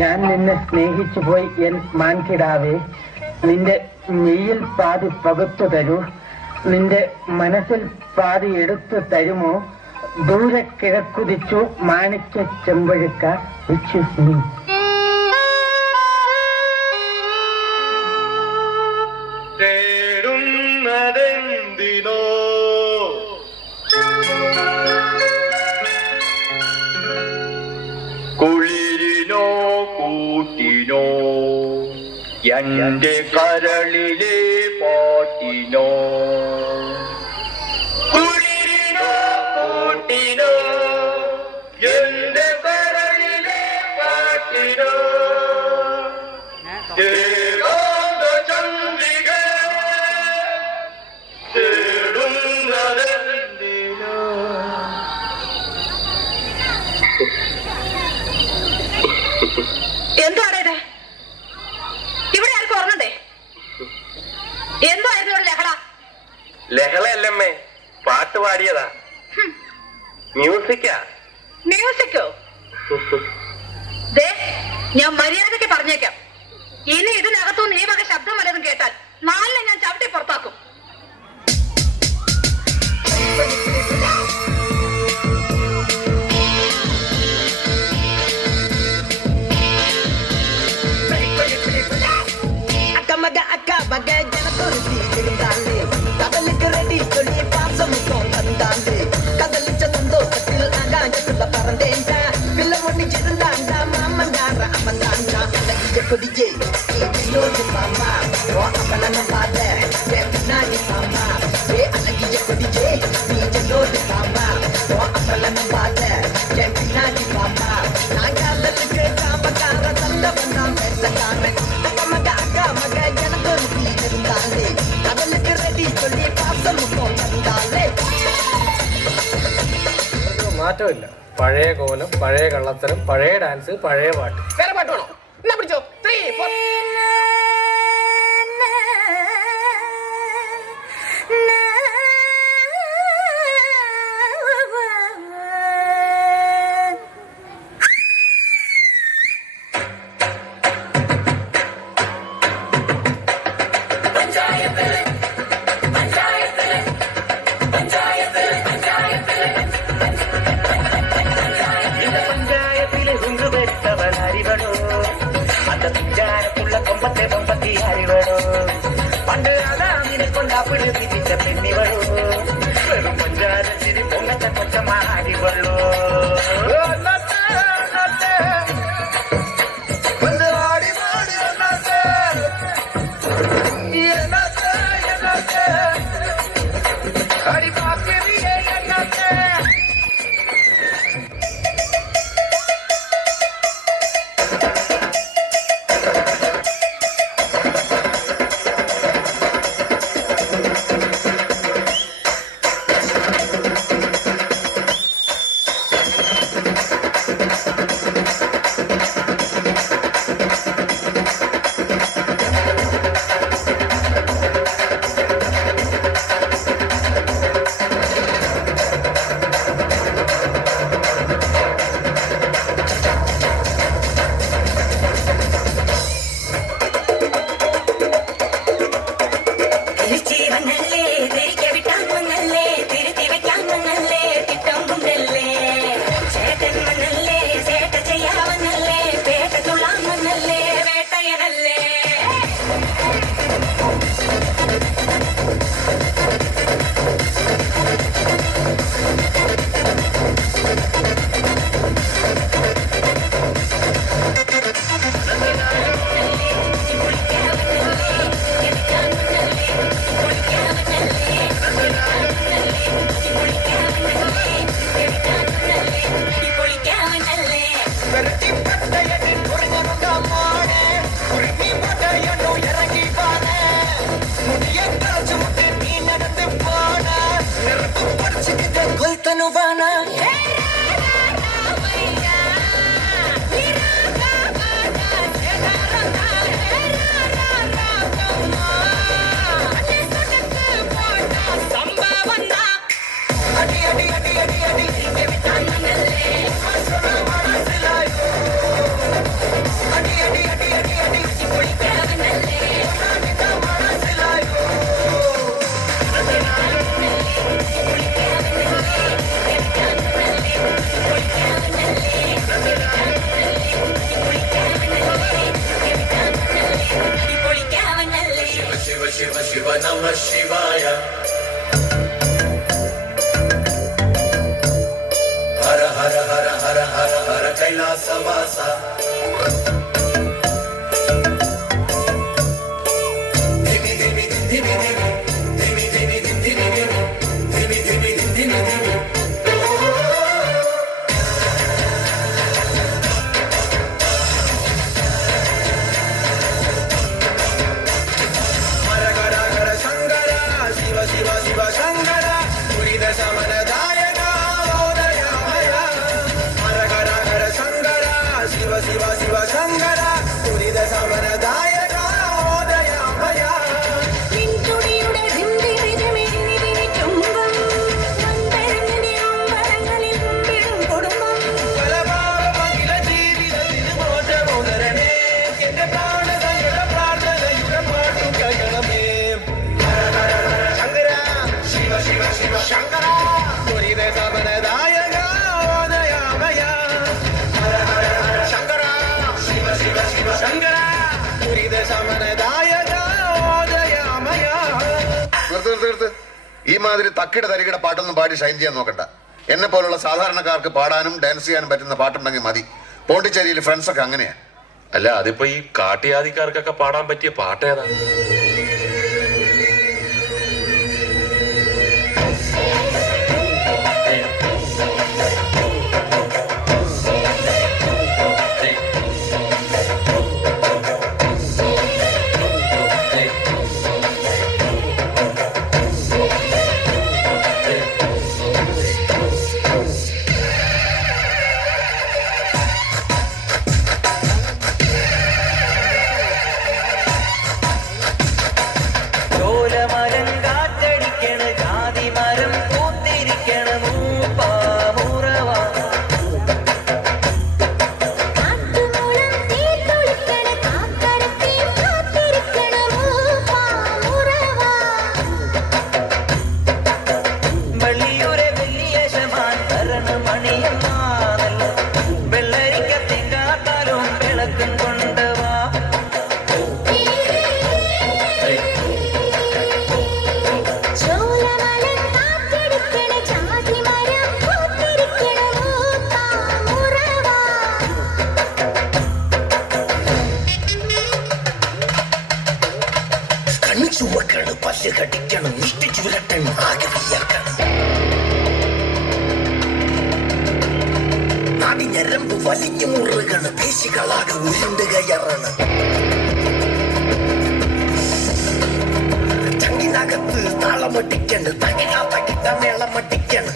ഞാൻ നിന്നെ സ്നേഹിച്ചു പോയി എൻ മാൻകിടാവേ. നിന്റെ മെയ്യിൽ പാതി പകുത്തു തരൂ, നിന്റെ മനസ്സിൽ പാതി എടുത്തു തരുമോ? ദൂരെ കിഴക്കുതിച്ചു മാണിക്യ ചെമ്പഴുക്ക. വിശ്വസിനി തേടുന്നതെന്തിനോ കുളിരിനോ കൂട്ടിനോ എന്റെ കരളിലെ പാട്ടിനോ കുളിരിനോ കൂട്ടിനോ എന്റെ കരളിലെ പാട്ടിനോ ഏകാന്ത ചന്ദ്രിക തേടുന്നതെന്തിനോ. എന്താണ് ഇത്? ഇവിടെ ആർക്കും ഓർമ്മണ്ടേ? എന്തായിരുന്നു ലഹള? ലഹളയല്ലമ്മേ, പാട്ട് പാടിയതാ. മ്യൂസിക്കാ. മ്യൂസിക്കോ? ദേ, ഞാൻ മര്യാദയ്ക്ക് പറഞ്ഞേക്കാം, ഇനി ഇതിനകത്തുനിന്ന് ഈ വക ശബ്ദം വല്ലതും കേട്ടാൽ നാലിനെ ഞാൻ ചവിട്ടി പുറത്താക്കും. മാറ്റമില്ല. പഴയ കോലം, പഴയ കള്ളത്തരം, പഴയ ഡാൻസ്, പഴയ പാട്ട്. വേറെ പാട്ട് വേണോ? എന്നാ പിടിച്ചോ. 3, 4. പണ്ട് അതാമിനെ കൊണ്ടാപ്പിടിപ്പിച്ച പെണ്ണിവളോ, വെറും പഞ്ചാരത്തിരി പൊങ്ങച്ച കൊച്ചമാരിവളോ. ശിവായ ഹര ഹര ഹര ഹര ഹര ഹര കൈലാസവാസ ധിമി ധിമി ധിമി ധിമി ധിമി ധിമി ധിമി ധിമി ധിമി ധിമി ധിമി ഈ മാതിരി തക്കിട തരികിട പാട്ടൊന്നും പാടി ഷൈൻ ചെയ്യാൻ നോക്കണ്ട. എന്നെ പോലുള്ള സാധാരണക്കാർക്ക് പാടാനും ഡാൻസ് ചെയ്യാനും പറ്റുന്ന പാട്ടുണ്ടെങ്കിൽ മതി. പോണ്ടിച്ചേരിയിൽ ഫ്രണ്ട്സൊക്കെ അങ്ങനെയാ. അല്ല അതിപ്പോ ഈ കാട്ടിയാദിക്കാർക്കൊക്കെ പാടാൻ പറ്റിയ പാട്ടേതാ? ചുവക്കണം, പല്ല് കടിക്കണം, ഇഷ്ടിച്ചു വിരട്ടണം, ആകെ വയ്യാക്കണം. നാടിഞ്ഞരമ്പ് വലിഞ്ഞു മുറുകണ്, പേശികളാകെ ഉരുണ്ട് കയറണം. ചങ്ങിനകത്ത് താളമട്ടിക്കണ്, തകരാത്ത കിട്ട മേളമട്ടിക്കണ്.